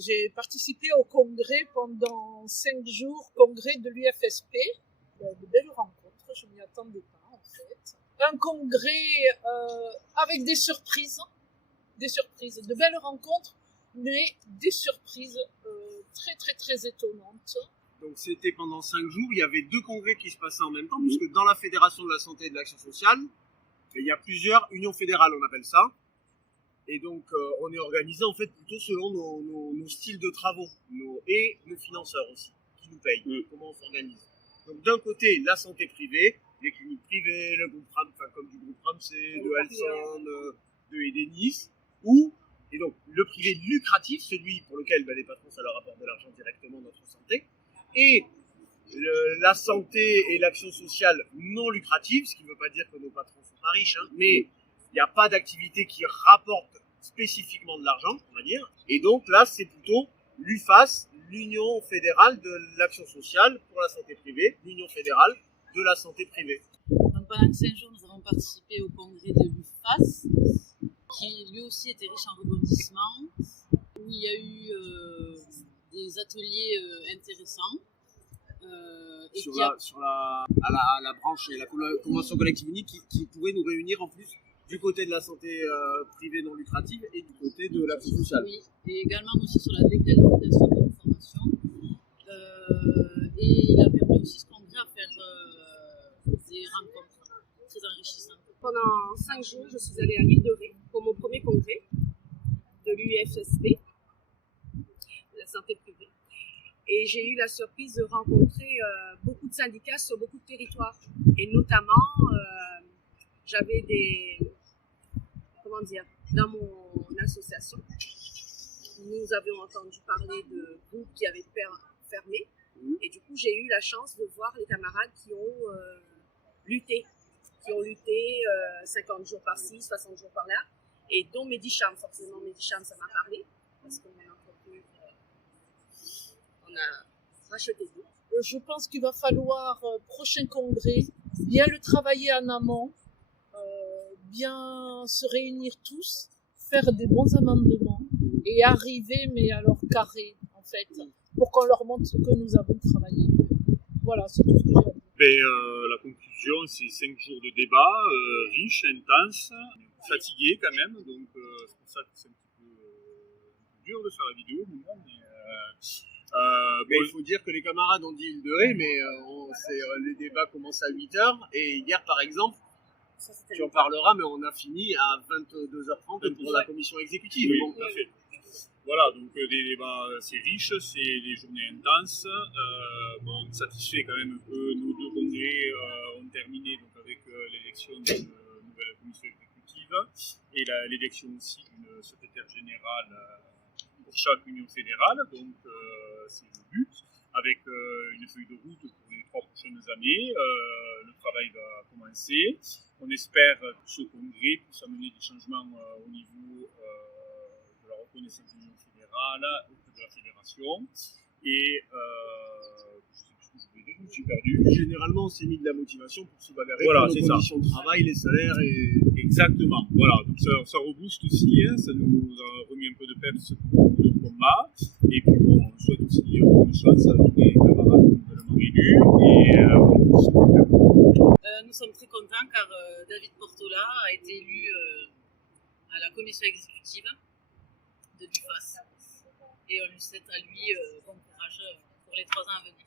j'ai participé au congrès pendant 5 jours, congrès de l'UFSP, de belles rencontres, je ne m'y attendais pas en fait. Un congrès avec des surprises, de belles rencontres, mais des surprises très très très étonnantes. Donc c'était pendant 5 jours, il y avait 2 congrès qui se passaient en même temps, puisque dans la Fédération de la Santé et de l'Action Sociale, il y a plusieurs unions fédérales, on appelle ça. Et donc on est organisé en fait plutôt selon nos styles de travaux, et nos financeurs aussi, qui nous payent, comment on s'organise. Donc d'un côté, la santé privée, les cliniques privées, le groupe RAM, comme du groupe Ramsay, de Alsan, de Edenis, et donc le privé lucratif, celui pour lequel les patrons ça leur apporte de l'argent directement dans notre santé, et la santé et l'action sociale non lucrative, ce qui ne veut pas dire que nos patrons sont pas riches, mais il n'y a pas d'activité qui rapporte spécifiquement de l'argent, on va dire. Et donc là, c'est plutôt l'UFAS, l'Union fédérale de l'action sociale pour la santé privée, l'Union fédérale de la santé privée. Donc pendant 5 jours, nous avons participé au congrès de l'UFAS, qui lui aussi était riche en rebondissements, où il y a eu des ateliers intéressants. Sur la branche et la convention collective unique qui pourrait nous réunir en plus du côté de la santé privée non lucrative et du côté de l'action sociale. Oui, et également aussi sur la déqualification de l'information. Et il a permis aussi ce congrès à faire des rencontres très enrichissantes. Pendant 5 jours, je suis allée à l'île de Ré pour mon premier congrès de l'UFSP, de la santé privée. Et j'ai eu la surprise de rencontrer beaucoup de syndicats sur beaucoup de territoires. Et notamment, j'avais dans mon association, nous avions entendu parler de groupes qui avaient fermé. Et du coup, j'ai eu la chance de voir les camarades qui ont lutté 50 jours par-ci, 60 jours par-là. Et dont Medicham, forcément, Medicham, ça m'a parlé. Parce que mon entreprise, on a racheté d'eux. Je pense qu'il va falloir, prochain congrès, bien le travailler en amont, bien se réunir tous, faire des bons amendements et arriver, mais alors carré, en fait, pour qu'on leur montre ce que nous avons travaillé. Voilà, c'est tout ce que j'ai à dire. La conclusion, c'est 5 jours de débat, riches, intenses, fatigués quand même, donc c'est pour ça que c'est un petit peu dur de faire la vidéo, mais il faut dire que les camarades ont dit île de Ré, mais les débats commencent à 8h, et hier par exemple, tu en parleras, mais on a fini à 22h30 pour la commission exécutive. Oui, tout à fait. Voilà, donc des débats c'est riche, c'est des journées intenses. On satisfait quand même que nos 2 congrès ont terminé donc, avec l'élection d'une nouvelle commission exécutive et l'élection aussi d'une secrétaire générale pour chaque union fédérale. Donc c'est le but, avec une feuille de route pour les 3 prochaines années. Le travail va commencer. On espère que ce congrès puisse amener des changements au niveau de la reconnaissance de l'Union fédérale auprès de la fédération. Et je sais plus ce que je voulais dire, je me suis perdu. Généralement, on s'est mis de la motivation pour se bagarrer voilà, pour les conditions de travail, les salaires et... Exactement, voilà, donc ça rebooste aussi, ça nous a remis un peu de peps pour le combat. Et puis bon, on souhaite aussi bonne chance à tous les camarades nouvellement élus et nous sommes très contents car David Portola a été élu à la commission exécutive de l'UFAS. Et on lui souhaite à lui bon courage pour les 3 ans à venir.